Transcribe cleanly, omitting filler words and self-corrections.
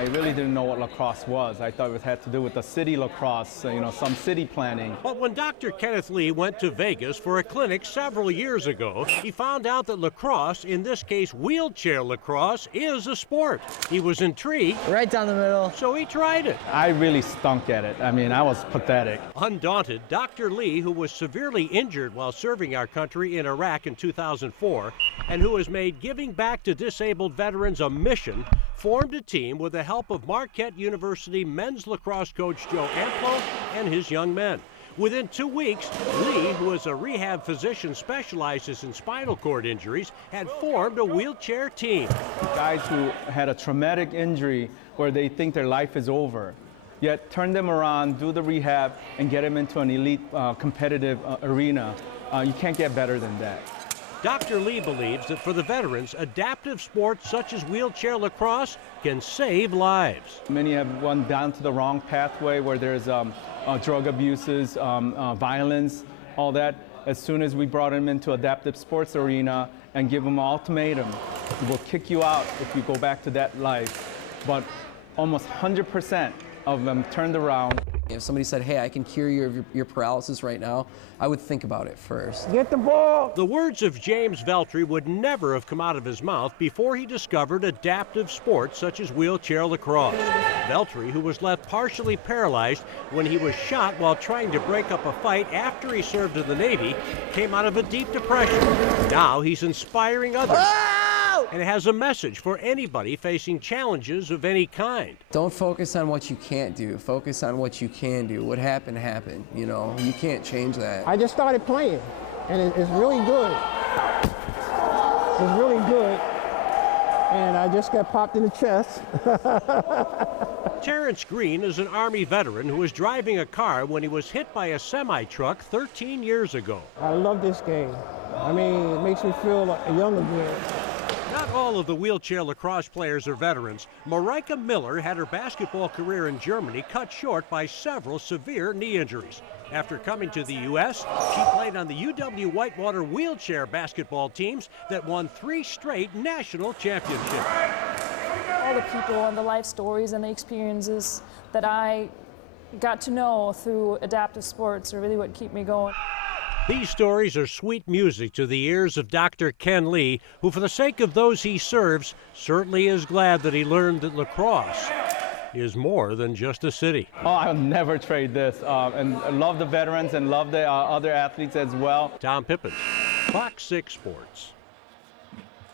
I really didn't know what lacrosse was. I thought it had to do with the city lacrosse, some city planning. But when Dr. Kenneth Lee went to Vegas for a clinic several years ago, he found out that lacrosse, in this case wheelchair lacrosse, is a sport. He was intrigued. Right down the middle. So he tried it. I really stunk at it. I mean, I was pathetic. Undaunted, Dr. Lee, who was severely injured while serving our country in Iraq in 2004, and who has made giving back to disabled veterans a mission, formed a team with the help of Marquette University men's lacrosse coach Joe Amplo and his young men. Within 2 weeks, Lee, who is a rehab physician specializes in spinal cord injuries, had formed a wheelchair team. Guys who had a traumatic injury where they think their life is over, yet turn them around, do the rehab, and get them into an elite competitive arena. You can't get better than that. Dr. Lee believes that for the veterans, adaptive sports such as wheelchair lacrosse can save lives. Many have gone down to the wrong pathway where there's drug abuses, violence, all that. As soon as we brought them into adaptive sports arena and give them an ultimatum, we'll kick you out if you go back to that life. But almost 100% of them turned around. If somebody said, hey, I can cure your paralysis right now, I would think about it first. Get the ball! The words of James Veltry would never have come out of his mouth before he discovered adaptive sports such as wheelchair lacrosse. Veltry, who was left partially paralyzed when he was shot while trying to break up a fight after he served in the Navy, came out of a deep depression. Now he's inspiring others. And has a message for anybody facing challenges of any kind. Don't focus on what you can't do. Focus on what you can do. What happened, happened. You can't change that. I just started playing, and it's really good. It's really good, and I just got popped in the chest. Terrence Green is an Army veteran who was driving a car when he was hit by a semi-truck 13 years ago. I love this game. I mean, it makes me feel like young again. Not all of the wheelchair lacrosse players are veterans. Marika Miller had her basketball career in Germany cut short by several severe knee injuries. After coming to the U.S., she played on the UW Whitewater wheelchair basketball teams that won 3 straight national championships. All the people and the life stories and the experiences that I got to know through adaptive sports are really what keep me going. These stories are sweet music to the ears of Dr. Ken Lee, who, for the sake of those he serves, certainly is glad that he learned that lacrosse is more than just a city. Oh, I'll never trade this. And I love the veterans and love the other athletes as well. Tom Pippin, Fox 6 Sports.